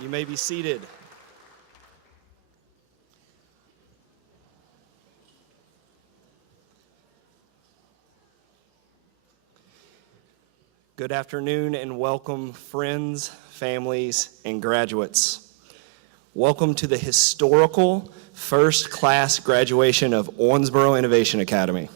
You may be seated. Good afternoon and welcome, friends, families, and graduates. Welcome to the historical first-class graduation of Owensboro Innovation Academy.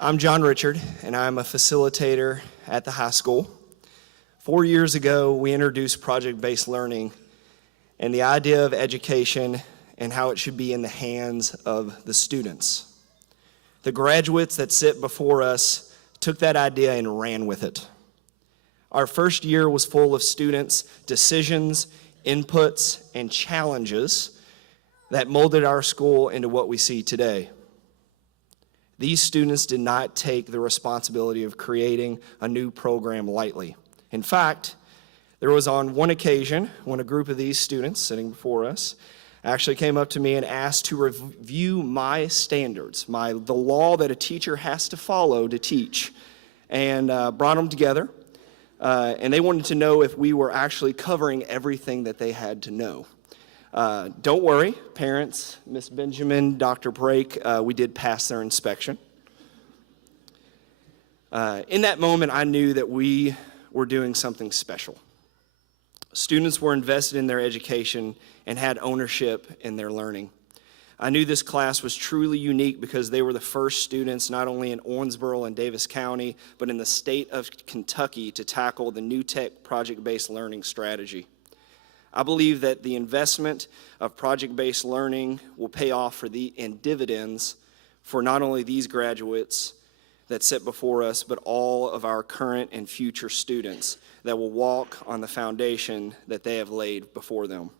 I'm John Richard, and I'm a facilitator at the high school. 4 years ago, we introduced project-based learning and the idea of education and how it should be in the hands of the students. The graduates that sit before us took that idea and ran with it. Our first year was full of students' decisions, inputs, and challenges that molded our school into what we see today. These students did not take the responsibility of creating a new program lightly. In fact, there was on one occasion when a group of these students sitting before us actually came up to me and asked to review my standards, the law that a teacher has to follow to teach, and brought them together. And they wanted to know if we were actually covering everything that they had to know. Don't worry, parents, Miss Benjamin, Dr. Brake, we did pass their inspection. In that moment, I knew that we were doing something special. Students were invested in their education and had ownership in their learning. I knew this class was truly unique because they were the first students, not only in Owensboro and Davis County, but in the state of Kentucky to tackle the New Tech project-based learning strategy. I believe that the investment of project-based learning will pay off in dividends for not only these graduates that sit before us, but all of our current and future students that will walk on the foundation that they have laid before them.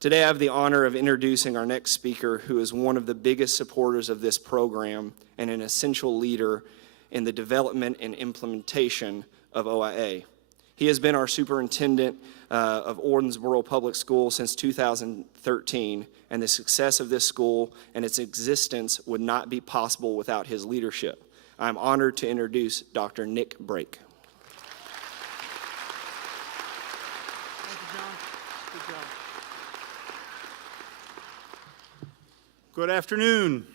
Today, I have the honor of introducing our next speaker, who is one of the biggest supporters of this program and an essential leader in the development and implementation of OIA. He has been our superintendent of Owensboro Public School since 2013, and the success of this school and its existence would not be possible without his leadership. I'm honored to introduce Dr. Nick Brake. Thank you, John. Good job. Good afternoon.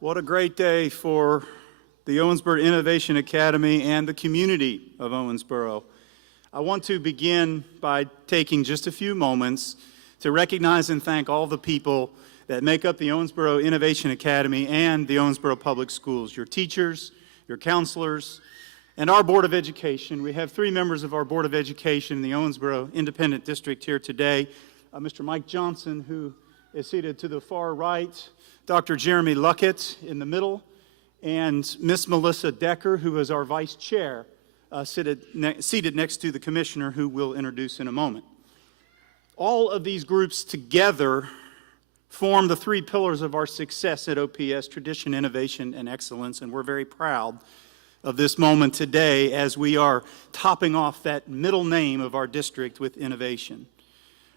What a great day for the Owensboro Innovation Academy and the community of Owensboro. I want to begin by taking just a few moments to recognize and thank all the people that make up the Owensboro Innovation Academy and the Owensboro Public Schools, your teachers, your counselors, and our Board of Education. We have 3 members of our Board of Education in the Owensboro Independent District here today. Mr. Mike Johnson, who is seated to the far right, Dr. Jeremy Luckett in the middle, and Miss Melissa Decker, who is our vice chair, seated next to the commissioner, who we'll introduce in a moment. All of these groups together form the 3 pillars of our success at OPS: tradition, innovation, and excellence, and we're very proud of this moment today as we are topping off that middle name of our district with innovation.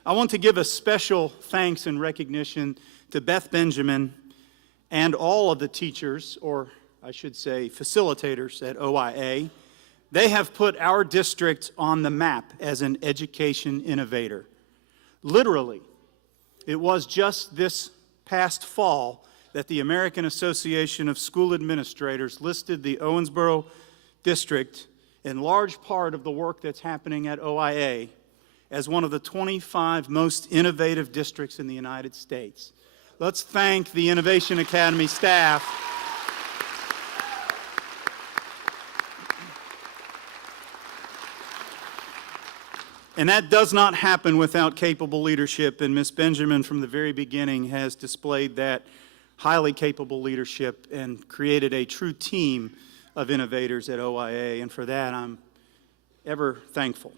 I want to give a special thanks and recognition to Beth Benjamin and all of the teachers, or I should say facilitators at OIA. They have put our district on the map as an education innovator. Literally, it was just this past fall that the American Association of School Administrators listed the Owensboro district, in large part of the work that's happening at OIA, as one of the 25 most innovative districts in the United States. Let's thank the Innovation Academy staff. And that does not happen without capable leadership, and Ms. Benjamin from the very beginning has displayed that highly capable leadership and created a true team of innovators at OIA, and for that I'm ever thankful.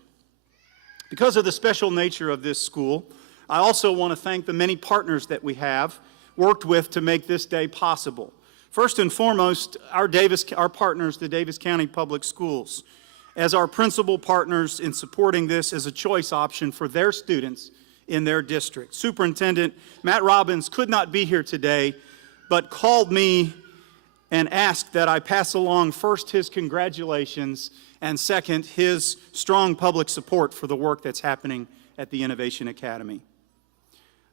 Because of the special nature of this school, I also want to thank the many partners that we have worked with to make this day possible. First and foremost, our partners, the Davis County Public Schools, as our principal partners in supporting this as a choice option for their students in their district. Superintendent Matt Robbins could not be here today, but called me and asked that I pass along first his congratulations and second his strong public support for the work that's happening at the Innovation Academy.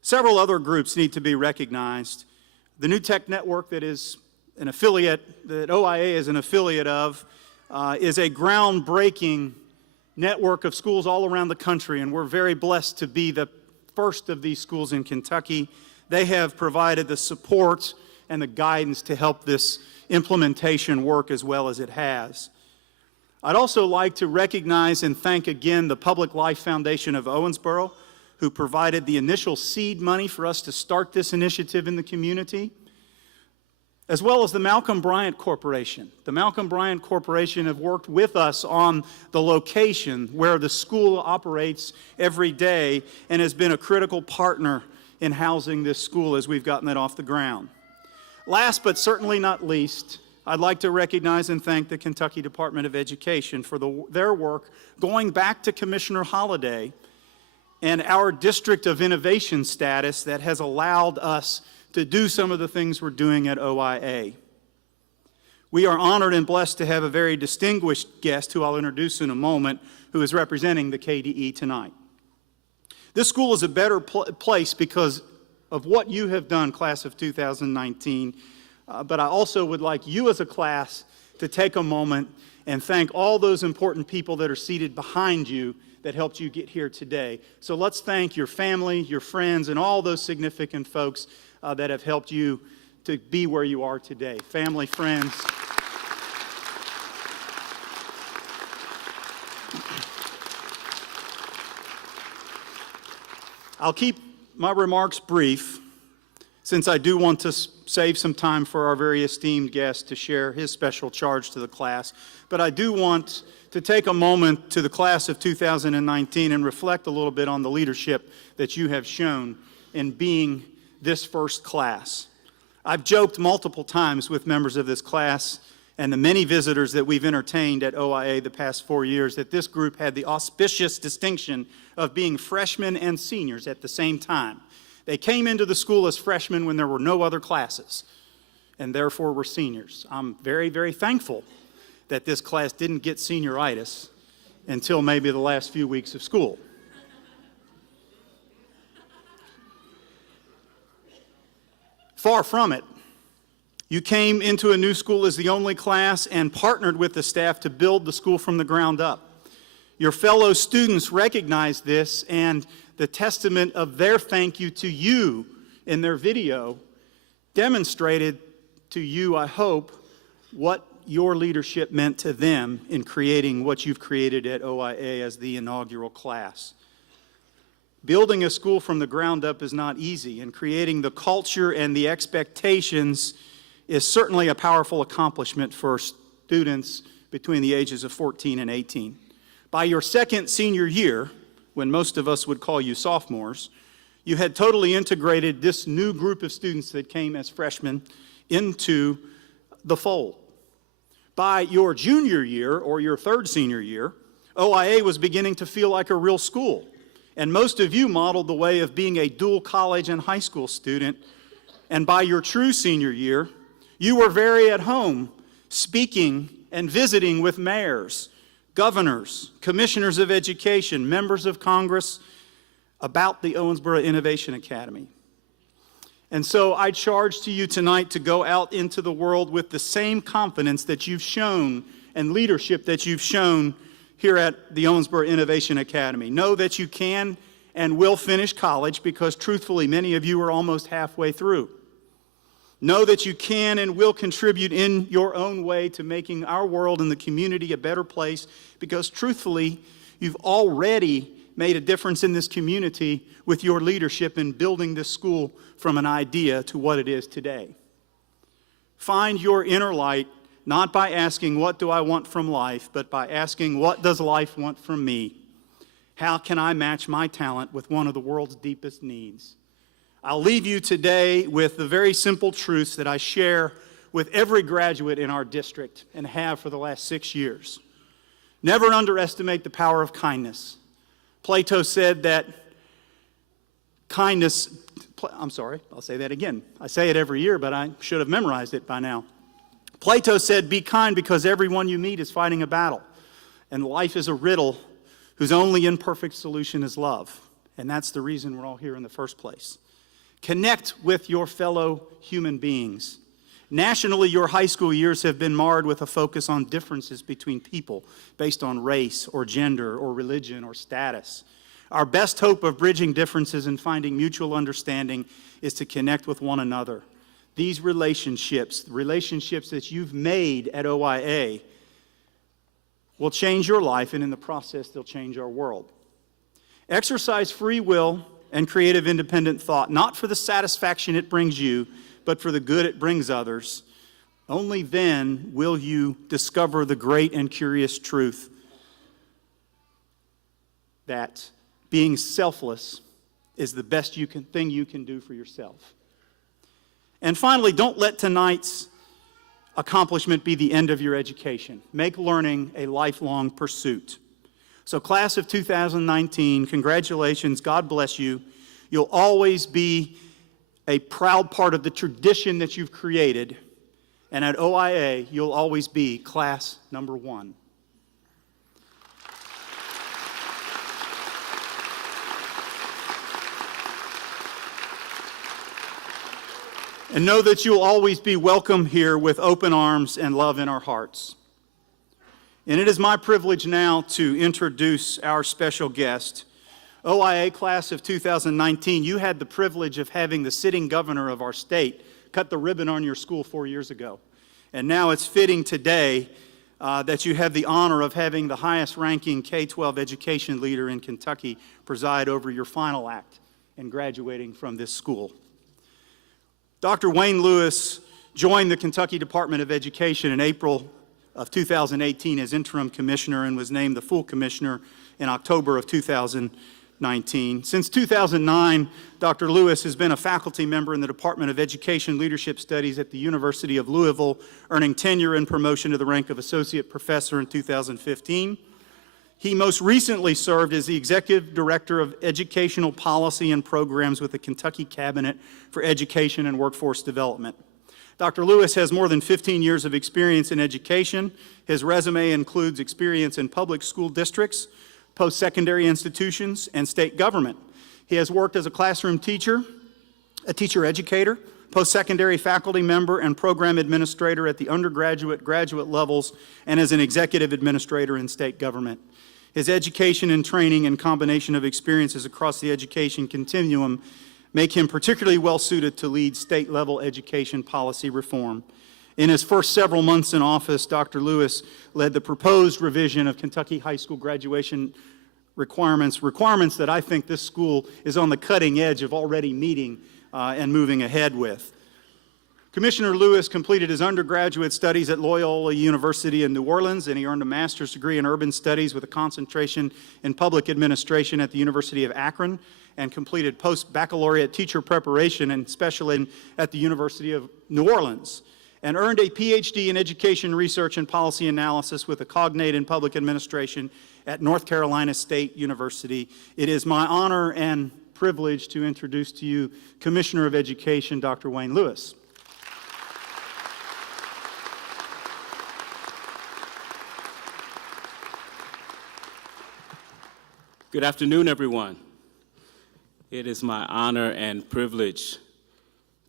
Several other groups need to be recognized. The New Tech Network, that is an affiliate, that OIA is an affiliate of, is a groundbreaking network of schools all around the country, and we're very blessed to be the first of these schools in Kentucky. They have provided the support and the guidance to help this implementation work as well as it has. I'd also like to recognize and thank again the Public Life Foundation of Owensboro, who provided the initial seed money for us to start this initiative in the community, as well as the Malcolm Bryant Corporation. The Malcolm Bryant Corporation have worked with us on the location where the school operates every day and has been a critical partner in housing this school as we've gotten it off the ground. Last but certainly not least, I'd like to recognize and thank the Kentucky Department of Education for their work going back to Commissioner Holliday and our District of Innovation status that has allowed us to do some of the things we're doing at OIA. We are honored and blessed to have a very distinguished guest who I'll introduce in a moment, who is representing the KDE tonight. This school is a better place because of what you have done, class of 2019, but I also would like you as a class to take a moment and thank all those important people that are seated behind you that helped you get here today. So let's thank your family, your friends, and all those significant folks that have helped you to be where you are today. Family, friends. I'll keep my remarks brief, since I do want to save some time for our very esteemed guest to share his special charge to the class. But I do want to take a moment to the class of 2019 and reflect a little bit on the leadership that you have shown in being this first class. I've joked multiple times with members of this class and the many visitors that we've entertained at OIA the past 4 years, that this group had the auspicious distinction of being freshmen and seniors at the same time. They came into the school as freshmen when there were no other classes, and therefore were seniors. I'm very, very thankful that this class didn't get senioritis until maybe the last few weeks of school. Far from it. You came into a new school as the only class and partnered with the staff to build the school from the ground up. Your fellow students recognized this, and the testament of their thank you to you in their video demonstrated to you, I hope, what your leadership meant to them in creating what you've created at OIA as the inaugural class. Building a school from the ground up is not easy, and creating the culture and the expectations is certainly a powerful accomplishment for students between the ages of 14 and 18. By your second senior year, when most of us would call you sophomores, you had totally integrated this new group of students that came as freshmen into the fold. By your junior year, or your third senior year, OIA was beginning to feel like a real school, and most of you modeled the way of being a dual college and high school student. And by your true senior year, you were very at home, speaking and visiting with mayors, governors, commissioners of education, members of Congress about the Owensboro Innovation Academy. And so I charge to you tonight to go out into the world with the same confidence that you've shown and leadership that you've shown here at the Owensboro Innovation Academy. Know that you can and will finish college, because truthfully, many of you are almost halfway through. Know that you can and will contribute in your own way to making our world and the community a better place, because truthfully, you've already made a difference in this community with your leadership in building this school from an idea to what it is today. Find your inner light, not by asking, what do I want from life, but by asking, what does life want from me? How can I match my talent with one of the world's deepest needs? I'll leave you today with the very simple truths that I share with every graduate in our district and have for the last 6 years. Never underestimate the power of kindness. Plato said that kindness, I'll say that again. I say it every year, but I should have memorized it by now. Plato said, be kind, because everyone you meet is fighting a battle, and life is a riddle whose only imperfect solution is love. And that's the reason we're all here in the first place. Connect with your fellow human beings. Nationally, your high school years have been marred with a focus on differences between people based on race or gender or religion or status. Our best hope of bridging differences and finding mutual understanding is to connect with one another. These relationships, the relationships that you've made at OIA, will change your life, and in the process, they'll change our world. Exercise free will and creative independent thought, not for the satisfaction it brings you, but for the good it brings others. Only then will you discover the great and curious truth that being selfless is the best thing you can do for yourself. And finally, don't let tonight's accomplishment be the end of your education. Make learning a lifelong pursuit. So class of 2019, congratulations, God bless you. You'll always be a proud part of the tradition that you've created. And at OIA, you'll always be class number 1. And know that you'll always be welcome here with open arms and love in our hearts. And it is my privilege now to introduce our special guest. OIA class of 2019, you had the privilege of having the sitting governor of our state cut the ribbon on your school 4 years ago. And now it's fitting today that you have the honor of having the highest ranking K-12 education leader in Kentucky preside over your final act in graduating from this school. Dr. Wayne Lewis joined the Kentucky Department of Education in April of 2018 as interim commissioner and was named the full commissioner in October of 2020. 2019. Since 2009, Dr. Lewis has been a faculty member in the Department of Education Leadership Studies at the University of Louisville, earning tenure and promotion to the rank of associate professor in 2015. He most recently served as the Executive Director of Educational Policy and Programs with the Kentucky Cabinet for Education and Workforce Development. Dr. Lewis has more than 15 years of experience in education. His resume includes experience in public school districts, post-secondary institutions, and state government. He has worked as a classroom teacher, a teacher educator, post-secondary faculty member, and program administrator at the undergraduate, graduate levels, and as an executive administrator in state government. His education and training and combination of experiences across the education continuum make him particularly well-suited to lead state-level education policy reform. In his first several months in office, Dr. Lewis led the proposed revision of Kentucky high school graduation requirements that I think this school is on the cutting edge of already meeting and moving ahead with. Commissioner Lewis completed his undergraduate studies at Loyola University in New Orleans, and he earned a master's degree in urban studies with a concentration in public administration at the University of Akron, and completed post-baccalaureate teacher preparation and special ed at the University of New Orleans, and earned a PhD in education research and policy analysis with a cognate in public administration at North Carolina State University. It is my honor and privilege to introduce to you Commissioner of Education, Dr. Wayne Lewis. Good afternoon, everyone. It is my honor and privilege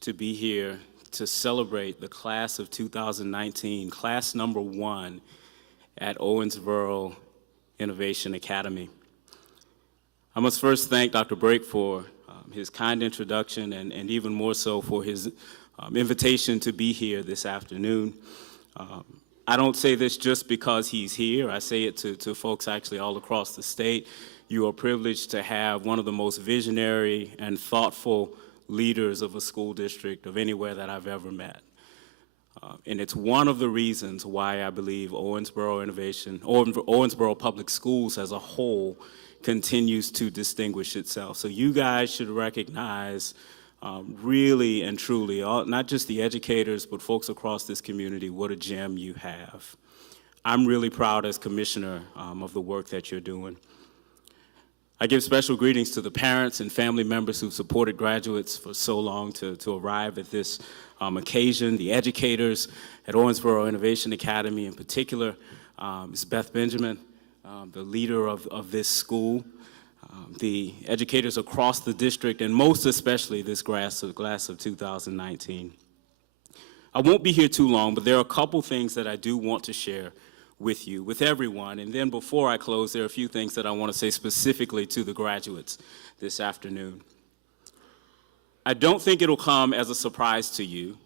to be here to celebrate the class of 2019, class number 1 at Owensboro Innovation Academy. I must first thank Dr. Brake for his kind introduction and even more so for his invitation to be here this afternoon. I don't say this just because he's here. I say it to folks actually all across the state. You are privileged to have one of the most visionary and thoughtful leaders of a school district of anywhere that I've ever met. And it's one of the reasons why I believe Owensboro Public Schools as a whole continues to distinguish itself. So you guys should recognize really and truly, not just the educators, but folks across this community, what a gem you have. I'm really proud as commissioner of the work that you're doing. I give special greetings to the parents and family members who've supported graduates for so long to arrive at this occasion, the educators at Owensboro Innovation Academy in particular, Ms. Beth Benjamin, the leader of this school, the educators across the district, and most especially this class of 2019. I won't be here too long, but there are a couple things that I do want to share with you, with everyone. And then before I close, there are a few things that I want to say specifically to the graduates this afternoon. I don't think it'll come as a surprise to you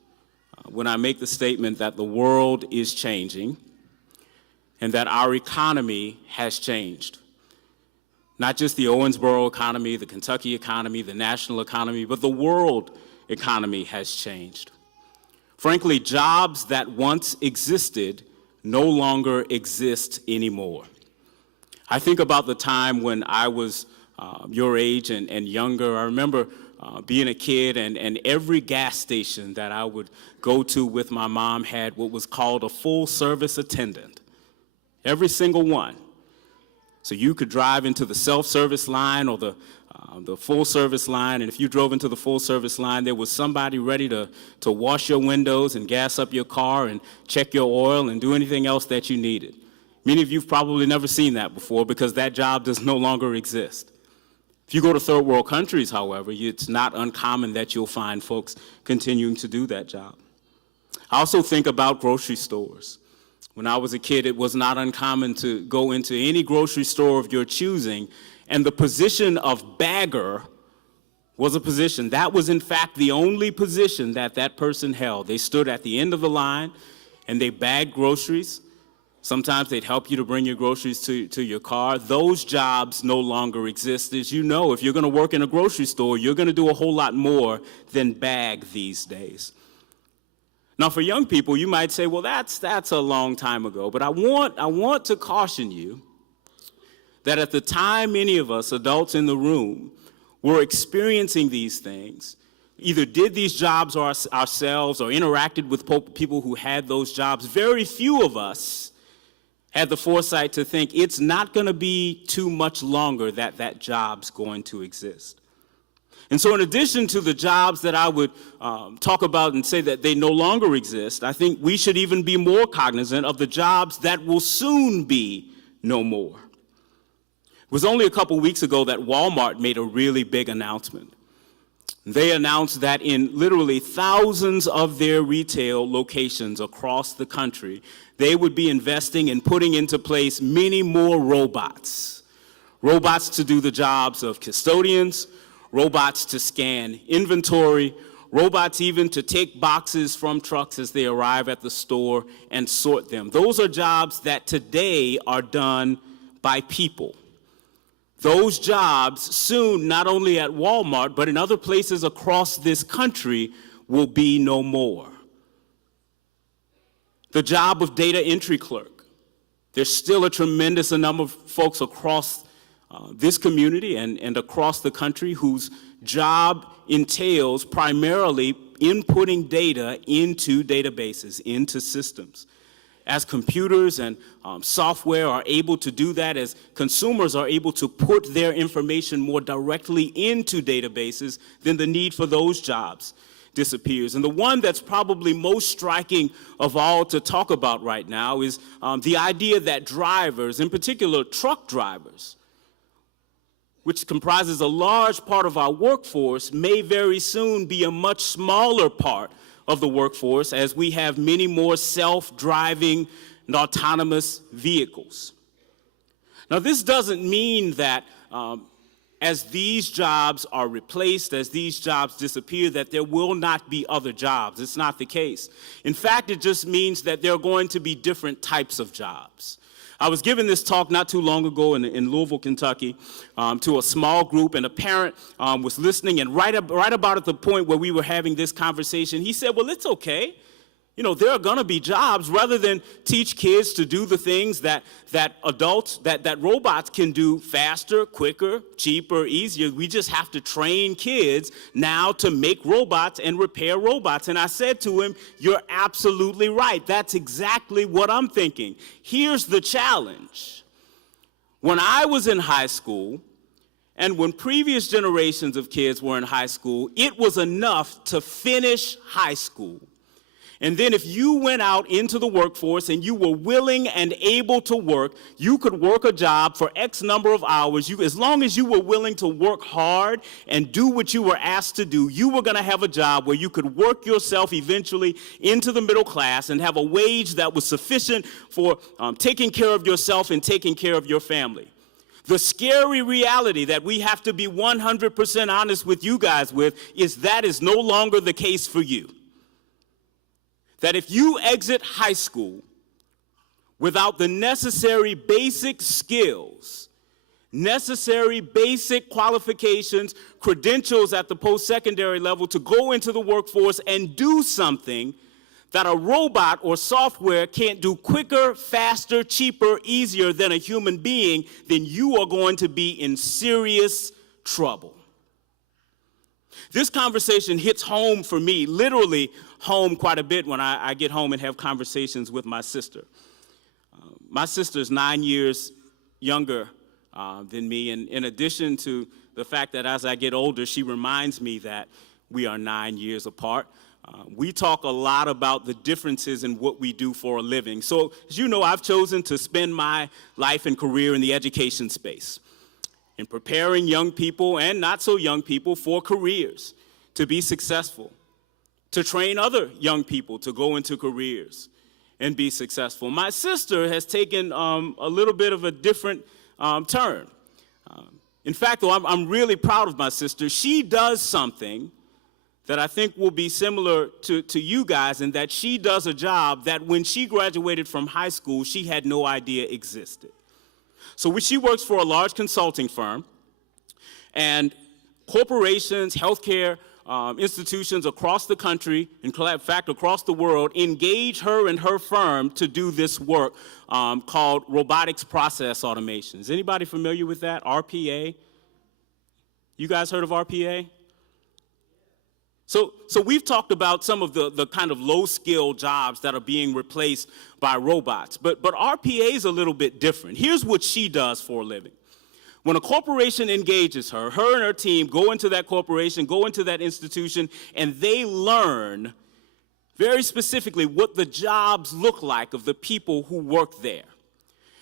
when I make the statement that the world is changing and that our economy has changed. Not just the Owensboro economy, the Kentucky economy, the national economy, but the world economy has changed. Frankly, jobs that once existed no longer exist anymore. I think about the time when I was your age and younger. I remember being a kid, and every gas station that I would go to with my mom had what was called a full-service attendant. Every single one. So you could drive into the self-service line or the full-service line, and if you drove into the full-service line, there was somebody ready to wash your windows and gas up your car and check your oil and do anything else that you needed. Many of you have probably never seen that before because that job does no longer exist. If you go to third world countries, however, it's not uncommon that you'll find folks continuing to do that job. I also think about grocery stores. When I was a kid, it was not uncommon to go into any grocery store of your choosing, and the position of bagger was a position. That was, in fact, the only position that that person held. They stood at the end of the line, and they bagged groceries. Sometimes they'd help you to bring your groceries to your car. Those jobs no longer exist. As you know, if you're going to work in a grocery store, you're going to do a whole lot more than bag these days. Now, for young people, you might say, well, that's a long time ago. But I want to caution you that at the time many of us, adults in the room, were experiencing these things, either did these jobs ourselves or interacted with people who had those jobs, very few of us had the foresight to think it's not going to be too much longer that job's going to exist. And so in addition to the jobs that I would talk about and say that they no longer exist, I think we should even be more cognizant of the jobs that will soon be no more. It was only a couple weeks ago that Walmart made a really big announcement. They announced that in literally thousands of their retail locations across the country, they would be investing and putting into place many more robots. Robots to do the jobs of custodians, robots to scan inventory, robots even to take boxes from trucks as they arrive at the store and sort them. Those are jobs that today are done by people. Those jobs soon, not only at Walmart, but in other places across this country, will be no more. The job of data entry clerk. There's still a tremendous number of folks across this community and across the country whose job entails primarily inputting data into databases, into systems. As computers and software are able to do that, as consumers are able to put their information more directly into databases, then the need for those jobs disappears. And the one that's probably most striking of all to talk about right now is the idea that drivers, in particular truck drivers, which comprises a large part of our workforce, may very soon be a much smaller part of the workforce as we have many more self-driving and autonomous vehicles. Now, this doesn't mean that as these jobs are replaced, as these jobs disappear, that there will not be other jobs. It's not the case. In fact, it just means that there are going to be different types of jobs. I was giving this talk not too long ago in Louisville, Kentucky, to a small group, and a parent was listening, and right about at the point where we were having this conversation, he said, well, it's okay. You know, there are going to be jobs. Rather than teach kids to do the things that robots can do faster, quicker, cheaper, easier, we just have to train kids now to make robots and repair robots. And I said to him, you're absolutely right. That's exactly what I'm thinking. Here's the challenge. When I was in high school, and when previous generations of kids were in high school, it was enough to finish high school. And then if you went out into the workforce and you were willing and able to work, you could work a job for X number of hours. As long as you were willing to work hard and do what you were asked to do, you were going to have a job where you could work yourself eventually into the middle class and have a wage that was sufficient for taking care of yourself and taking care of your family. The scary reality that we have to be 100% honest with you guys with is that is no longer the case for you. That if you exit high school without the necessary basic skills, necessary basic qualifications, credentials at the post-secondary level to go into the workforce and do something that a robot or software can't do quicker, faster, cheaper, easier than a human being, then you are going to be in serious trouble. This conversation hits home for me, literally home quite a bit when I get home and have conversations with my sister. My sister's 9 years younger than me, and in addition to the fact that as I get older, she reminds me that we are 9 years apart. We talk a lot about the differences in what we do for a living. So, as you know, I've chosen to spend my life and career in the education space, in preparing young people and not so young people for careers, to be successful, to train other young people to go into careers and be successful. My sister has taken a little bit of a different turn. In fact, though, I'm really proud of my sister. She does something that I think will be similar to you guys, in that she does a job that when she graduated from high school, she had no idea existed. So she works for a large consulting firm, and corporations, healthcare institutions across the country, in fact, across the world, engage her and her firm to do this work called robotics process automation. Is anybody familiar with that, RPA? You guys heard of RPA? So we've talked about some of the kind of low-skill jobs that are being replaced by robots, but RPA is a little bit different. Here's what she does for a living. When a corporation engages her and her team go into that corporation, go into that institution, and they learn very specifically what the jobs look like of the people who work there.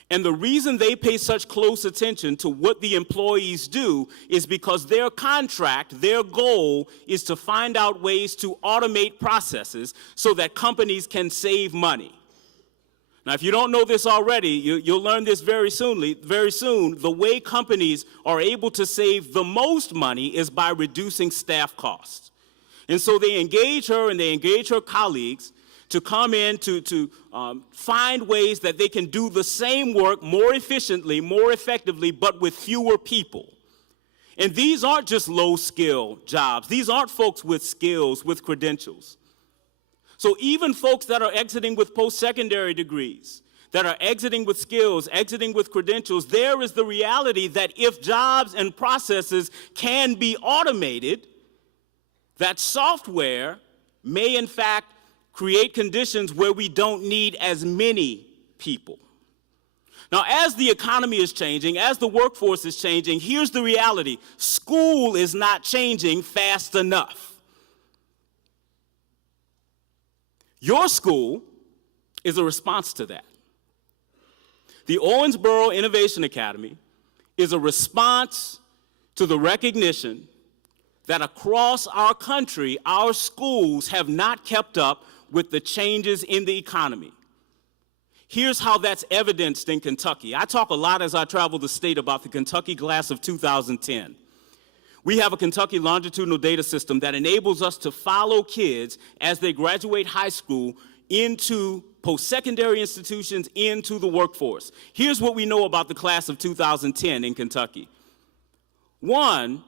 And the reason they pay such close attention to what the employees do is because their contract, their goal is to find out ways to automate processes so that companies can save money. Now, if you don't know this already, you'll learn this very soon. The way companies are able to save the most money is by reducing staff costs. And so they engage her and they engage her colleagues to come in to find ways that they can do the same work more efficiently, more effectively, but with fewer people. And these aren't just low-skill jobs. These aren't folks with skills, with credentials. So even folks that are exiting with post-secondary degrees, that are exiting with skills, exiting with credentials, there is the reality that if jobs and processes can be automated, that software may in fact create conditions where we don't need as many people. Now, as the economy is changing, as the workforce is changing, here's the reality. School is not changing fast enough. Your school is a response to that. The Owensboro Innovation Academy is a response to the recognition that across our country, our schools have not kept up with the changes in the economy. Here's how that's evidenced in Kentucky. I talk a lot as I travel the state about the Kentucky class of 2010. We have a Kentucky longitudinal data system that enables us to follow kids as they graduate high school into post-secondary institutions, into the workforce. Here's what we know about the class of 2010 in Kentucky. One,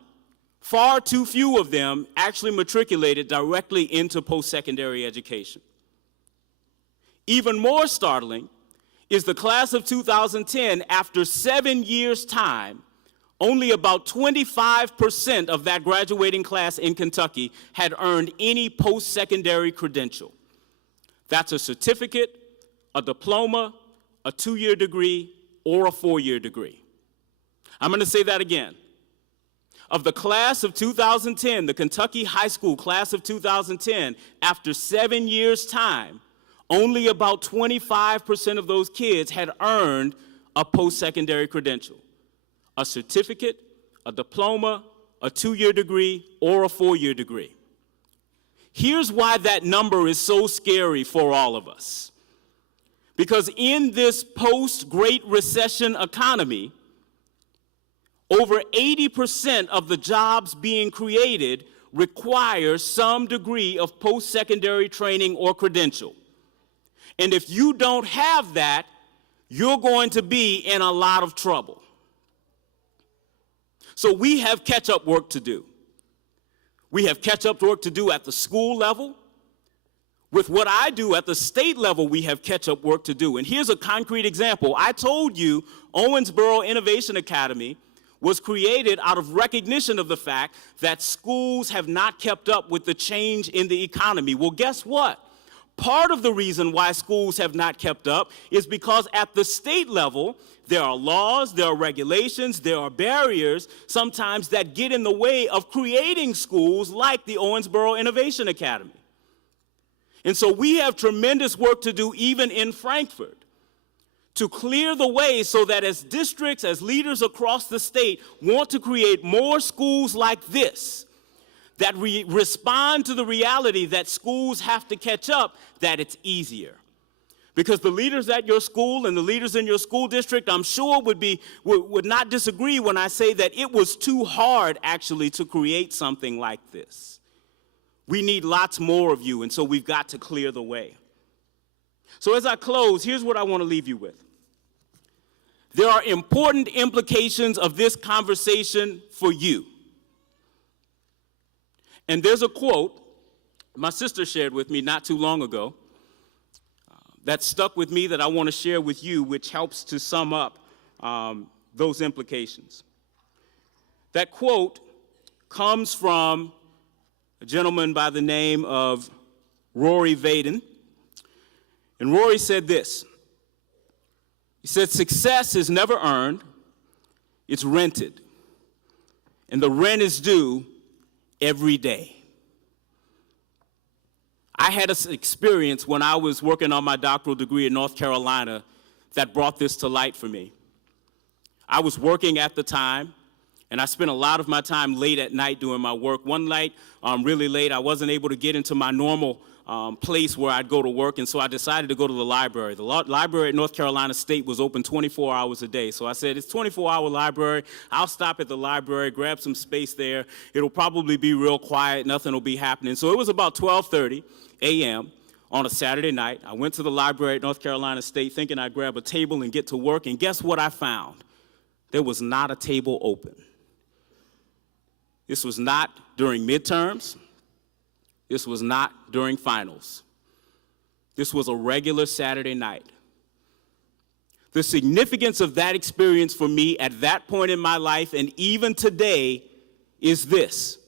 far too few of them actually matriculated directly into post-secondary education. Even more startling is the class of 2010, after 7 years' time, only about 25% of that graduating class in Kentucky had earned any post-secondary credential. That's a certificate, a diploma, a 2-year degree, or a 4-year degree. I'm going to say that again. Of the class of 2010, the Kentucky high school class of 2010, after 7 years' time, only about 25% of those kids had earned a post-secondary credential. A certificate, a diploma, a 2-year degree, or a 4-year degree. Here's why that number is so scary for all of us. Because in this post-Great Recession economy, over 80% of the jobs being created require some degree of post-secondary training or credential. And if you don't have that, you're going to be in a lot of trouble. So we have catch-up work to do. We have catch-up work to do at the school level. With what I do at the state level, we have catch-up work to do. And here's a concrete example. I told you Owensboro Innovation Academy was created out of recognition of the fact that schools have not kept up with the change in the economy. Well, guess what? Part of the reason why schools have not kept up is because at the state level, there are laws, there are regulations, there are barriers sometimes that get in the way of creating schools like the Owensboro Innovation Academy. And so we have tremendous work to do even in Frankfort to clear the way so that as districts, as leaders across the state want to create more schools like this, that we respond to the reality that schools have to catch up, that it's easier. Because the leaders at your school and the leaders in your school district, I'm sure would not disagree when I say that it was too hard actually to create something like this. We need lots more of you, and so we've got to clear the way. So as I close, here's what I want to leave you with. There are important implications of this conversation for you. And there's a quote my sister shared with me not too long ago that stuck with me that I want to share with you, which helps to sum up those implications. That quote comes from a gentleman by the name of Rory Vaden. And Rory said this. He said, "Success is never earned, it's rented. And the rent is due every day." I had an experience when I was working on my doctoral degree in North Carolina that brought this to light for me. I was working at the time, and I spent a lot of my time late at night doing my work. One night, really late, I wasn't able to get into my normal place where I'd go to work, and so I decided to go to the library. The library at North Carolina State was open 24 hours a day, so I said, it's a 24-hour library. I'll stop at the library, grab some space there. It'll probably be real quiet. Nothing will be happening. So it was about 12:30 a.m. on a Saturday night. I went to the library at North Carolina State thinking I'd grab a table and get to work, and guess what I found? There was not a table open. This was not during midterms. This was not during finals. This was a regular Saturday night. The significance of that experience for me at that point in my life and even today is this.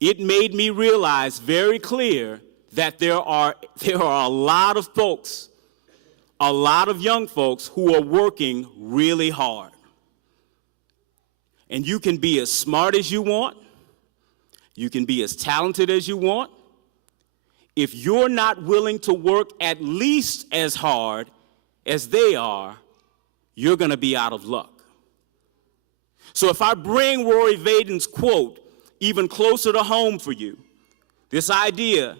It made me realize very clear that there are a lot of folks, a lot of young folks who are working really hard. And you can be as smart as you want. You can be as talented as you want. If you're not willing to work at least as hard as they are, you're going to be out of luck. So if I bring Rory Vaden's quote even closer to home for you, this idea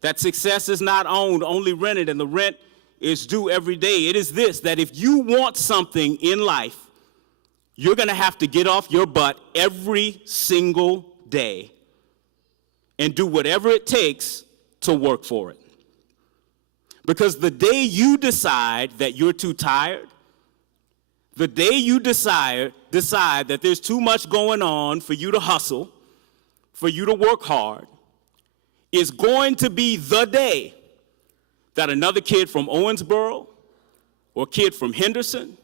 that success is not owned, only rented, and the rent is due every day, it is this, that if you want something in life, you're going to have to get off your butt every single day and do whatever it takes to work for it. Because the day you decide that you're too tired, the day you decide that there's too much going on for you to hustle, for you to work hard, is going to be the day that another kid from Owensboro or kid from Henderson,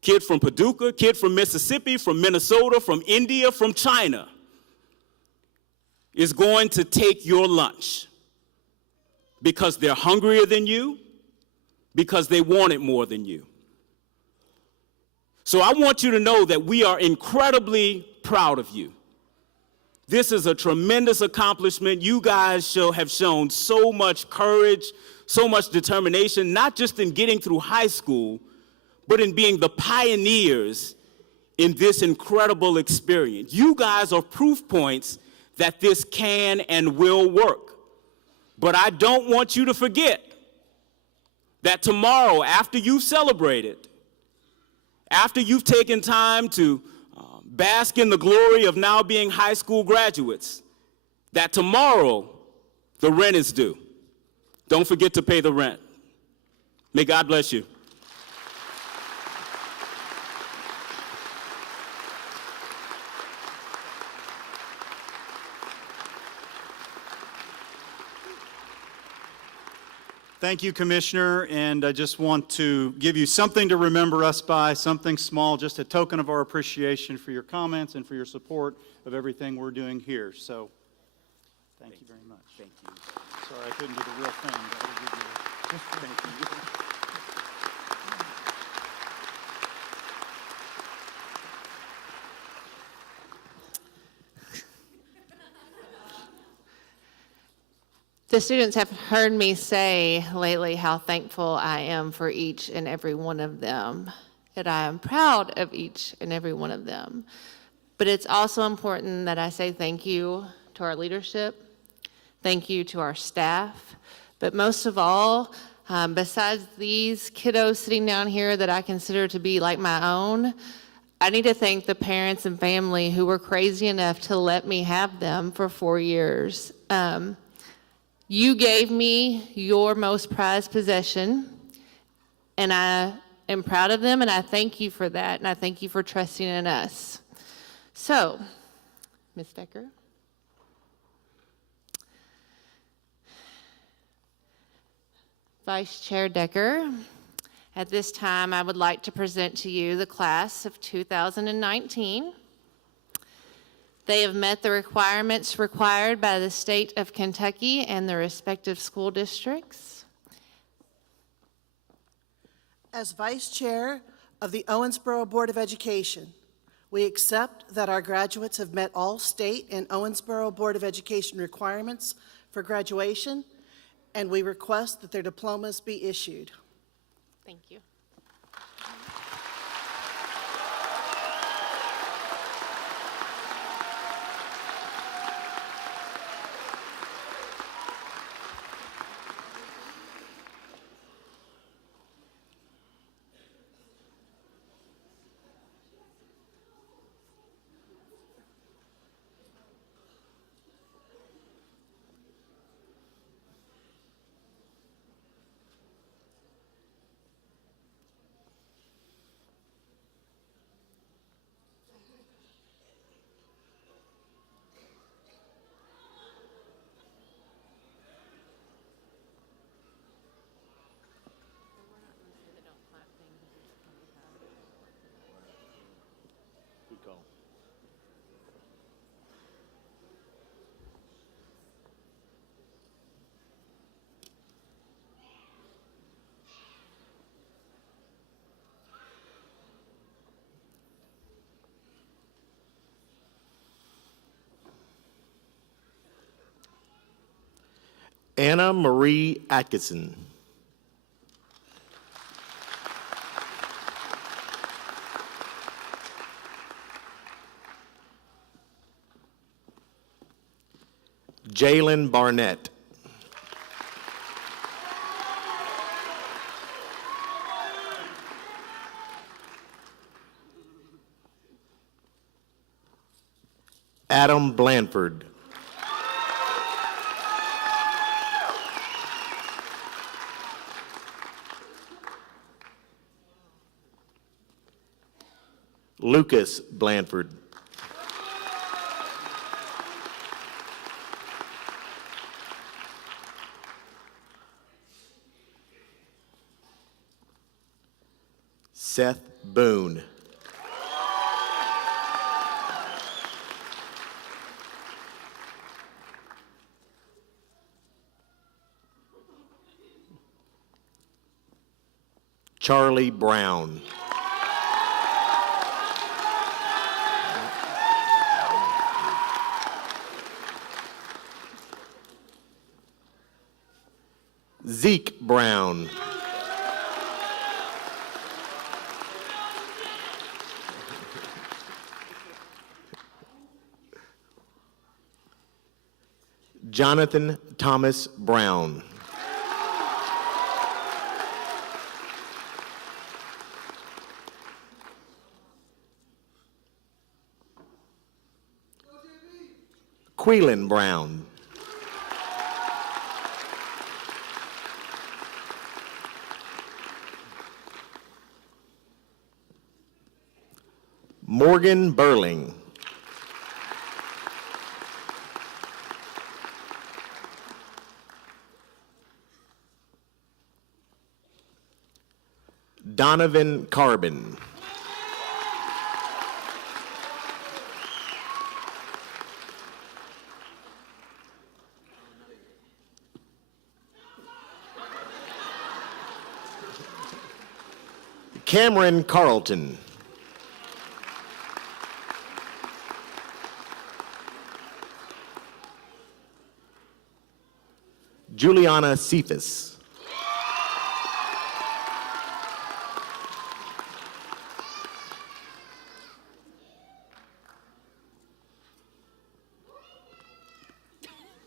kid from Paducah, kid from Mississippi, from Minnesota, from India, from China, is going to take your lunch because they're hungrier than you, because they want it more than you. So I want you to know that we are incredibly proud of you. This is a tremendous accomplishment. You guys have shown so much courage, so much determination, not just in getting through high school, but in being the pioneers in this incredible experience. You guys are proof points that this can and will work. But I don't want you to forget that tomorrow, after you've celebrated, after you've taken time to bask in the glory of now being high school graduates, that tomorrow the rent is due. Don't forget to pay the rent. May God bless you. Thank you, Commissioner, and I just want to give you something to remember us by, something small, just a token of our appreciation for your comments and for your support of everything we're doing here. So, thank you very much. Thank you. Sorry, I couldn't do the real thing, but I'll give you thank you. The students have heard me say lately how thankful I am for each and every one of them, and I am proud of each and every one of them. But it's also important that I say thank you to our leadership, thank you to our staff, but most of all, besides these kiddos sitting down here that I consider to be like my own, I need to thank the parents and family who were crazy enough to let me have them for 4 years. You gave me your most prized possession, and I am proud of them, and I thank you for that, and I thank you for trusting in us. So, Ms. Decker, Vice Chair Decker, at this time, I would like to present to you the class of 2019. They have met the requirements required by the state of Kentucky and their respective school districts. As Vice Chair of the Owensboro Board of Education, we accept that our graduates have met all state and Owensboro Board of Education requirements for graduation, and we request that their diplomas be issued. Thank you. Anna Marie Atkinson. Jalen Barnett. Adam Blanford. Lucas Blanford. Seth Boone. Charlie Brown. Zeke Brown. Jonathan Thomas Brown. Queelan Brown. Morgan Burling. Donovan Carbon. Cameron Carlton. Juliana Cephas.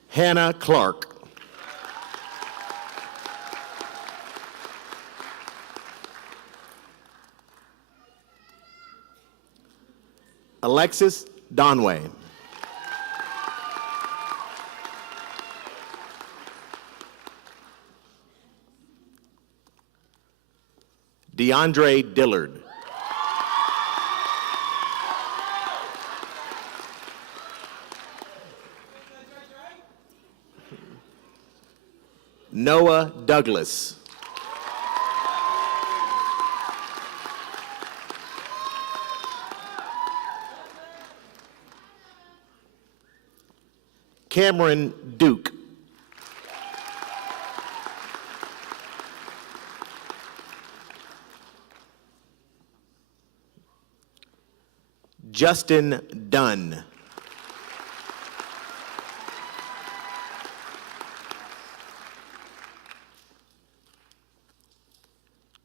Hannah Clark. Alexis Donway. DeAndre Dillard. Noah Douglas. Cameron Duke. Justin Dunn.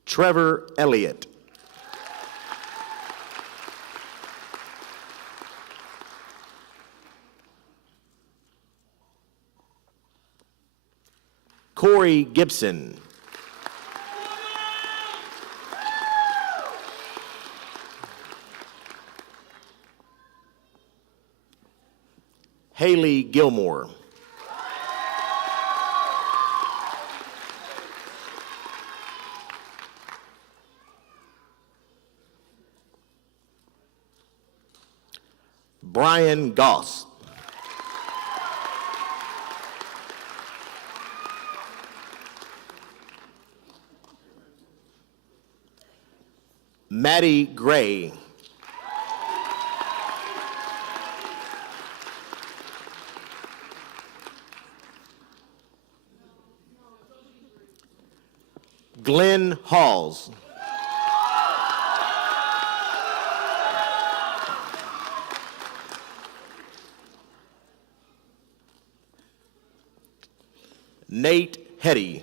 Trevor Elliott. Corey Gibson. Haley Gilmore. Brian Goss. Maddie Gray. Glenn Halls. Nate Hetty.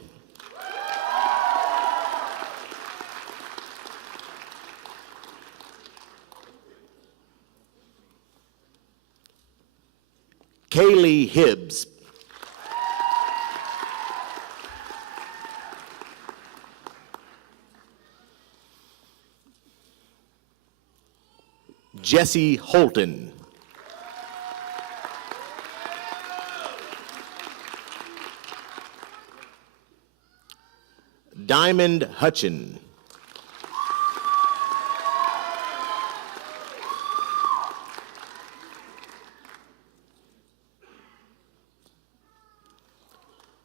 Kaylee Hibbs. Jesse Holton. Diamond Hutchin.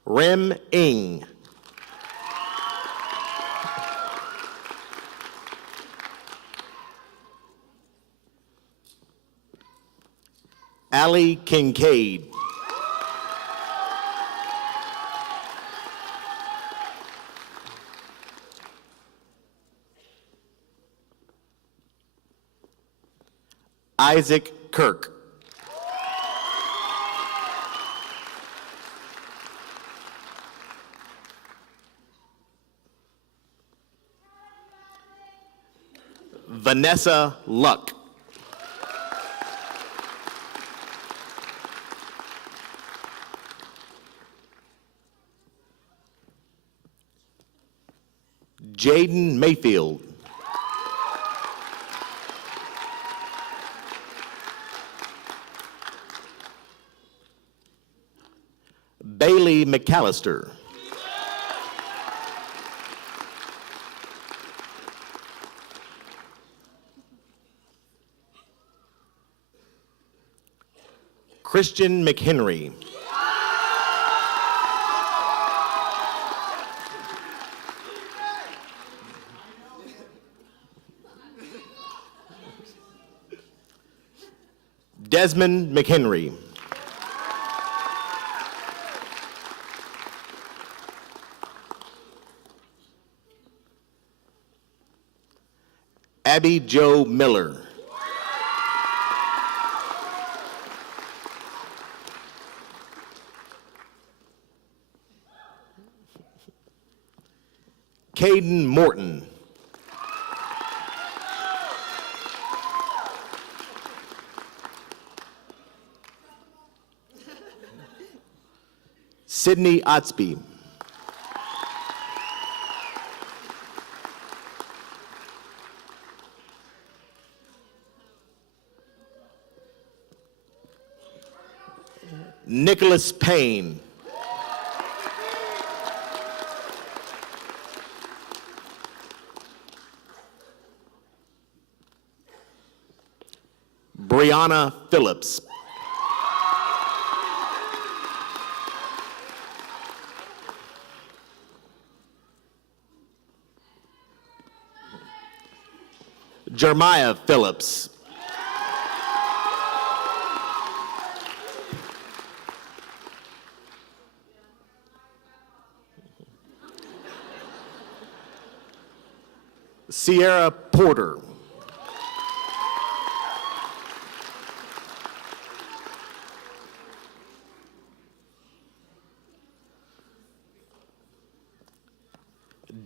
Rem Ing. Allie Kincaid. Isaac Kirk. Vanessa Luck. Jaden Mayfield. Bailey McAllister. Christian McHenry. Desmond McHenry. Abby Jo Miller. Caden Morton. Sydney Otsby. Nicholas Payne. Brianna Phillips. Jeremiah Phillips. Sierra Porter.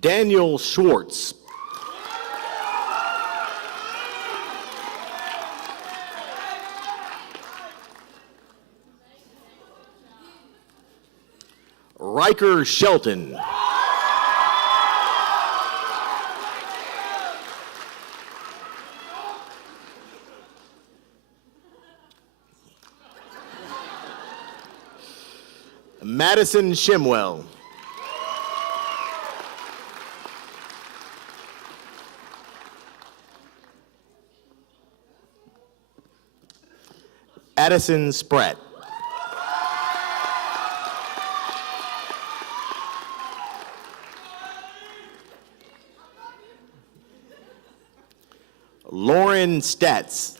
Daniel Schwartz. Riker Shelton. Madison Shimwell. Addison Spratt. Lauren Statz.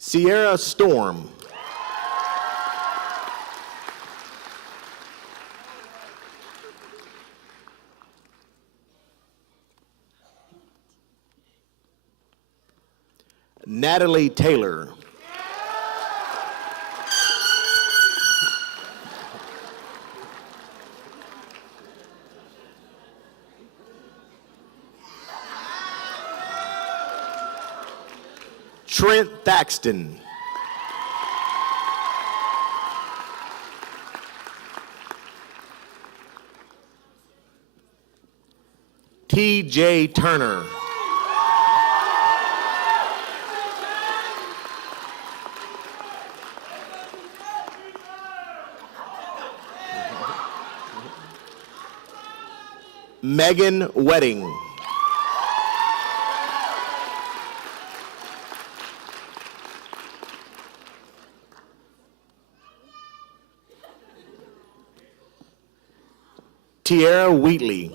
Sierra Storm. Natalie Taylor. Trent Thaxton. T.J. Turner. Megan Wedding. Tierra Wheatley.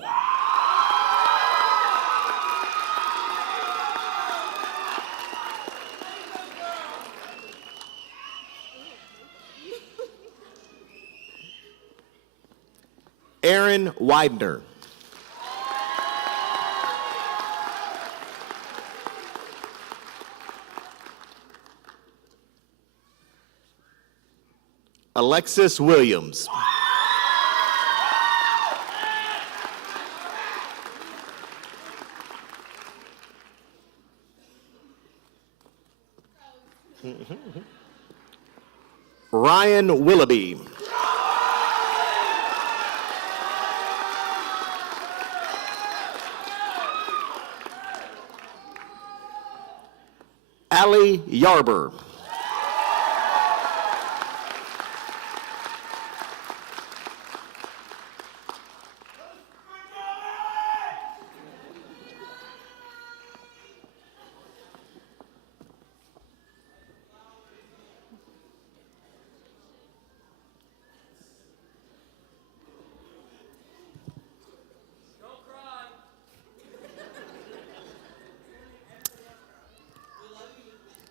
Aaron Widener. Alexis Williams. Ryan Willoughby. Allie Yarber.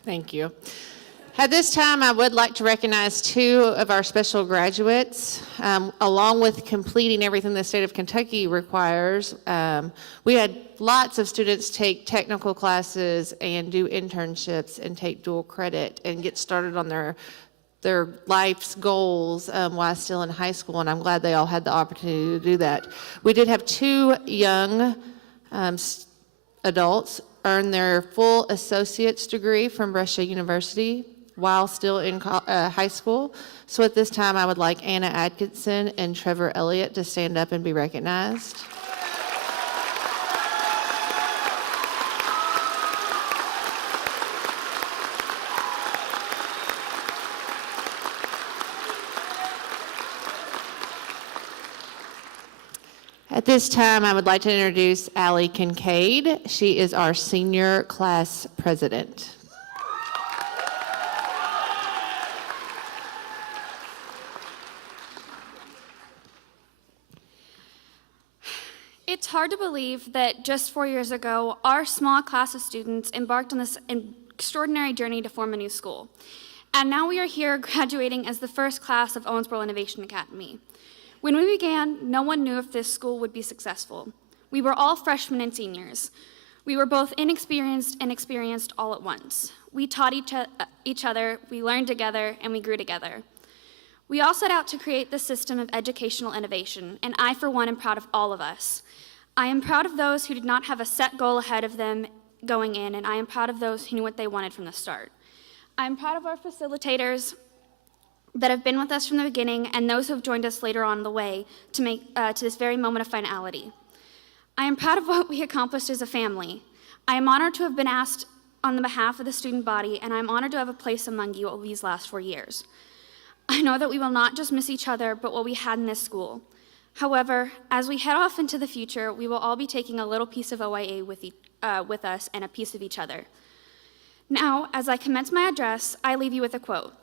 Thank you. At this time, I would like to recognize two of our special graduates. Along with completing everything the state of Kentucky requires, we had lots of students take technical classes and do internships and take dual credit and get started on their life's goals while still in high school, and I'm glad they all had the opportunity to do that. We did have two young adults earn their full associate's degree from Brescia University while still in high school. So at this time, I would like Anna Atkinson and Trevor Elliott to stand up and be recognized. At this time, I would like to introduce Allie Kincaid. She is our senior class president. It's hard to believe that just 4 years ago, our small class of students embarked on this extraordinary journey to form a new school. And now we are here graduating as the first class of Owensboro Innovation Academy. When we began, no one knew if this school would be successful. We were all freshmen and seniors. We were both inexperienced and experienced all at once. We taught each other, we learned together, and we grew together. We all set out to create this system of educational innovation, and I, for one, am proud of all of us. I am proud of those who did not have a set goal ahead of them going in, and I am proud of those who knew what they wanted from the start. I am proud of our facilitators that have been with us from the beginning and those who have joined us later on the way to this very moment of finality. I am proud of what we accomplished as a family. I am honored to have been asked on the behalf of the student body, and I am honored to have a place among you all these last 4 years. I know that we will not just miss each other, but what we had in this school. However, as we head off into the future, we will all be taking a little piece of OIA with us and a piece of each other. Now, as I commence my address, I leave you with a quote.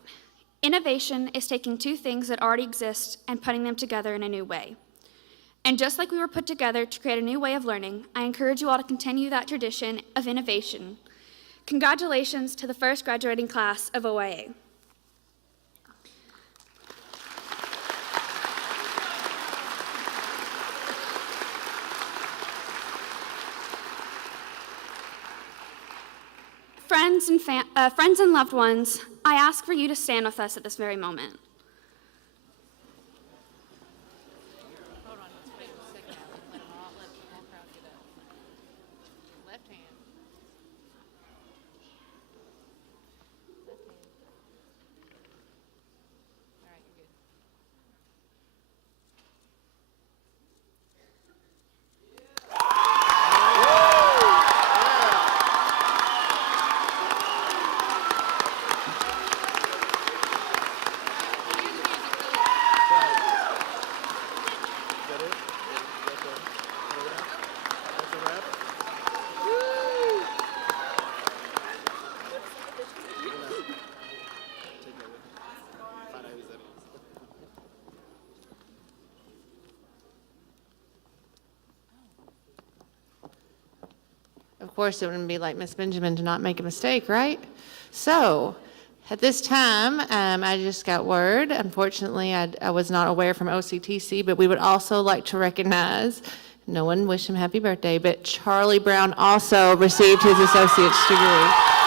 Innovation is taking two things that already exist and putting them together in a new way. And just like we were put together to create a new way of learning, I encourage you all to continue that tradition of innovation. Congratulations to the first graduating class of OIA. Friends and loved ones, I ask for you to stand with us at this very moment. Hold on, let's wait a second. Let the whole crowd get up. Left hand. Left hand. All right, you're good. Of course, it wouldn't be like Miss Benjamin to not make a mistake, right? So, at this time, I just got word. Unfortunately, I was not aware from OCTC, but we would also like to recognize, no one wish him happy birthday, but Charlie Brown also received his associate's degree.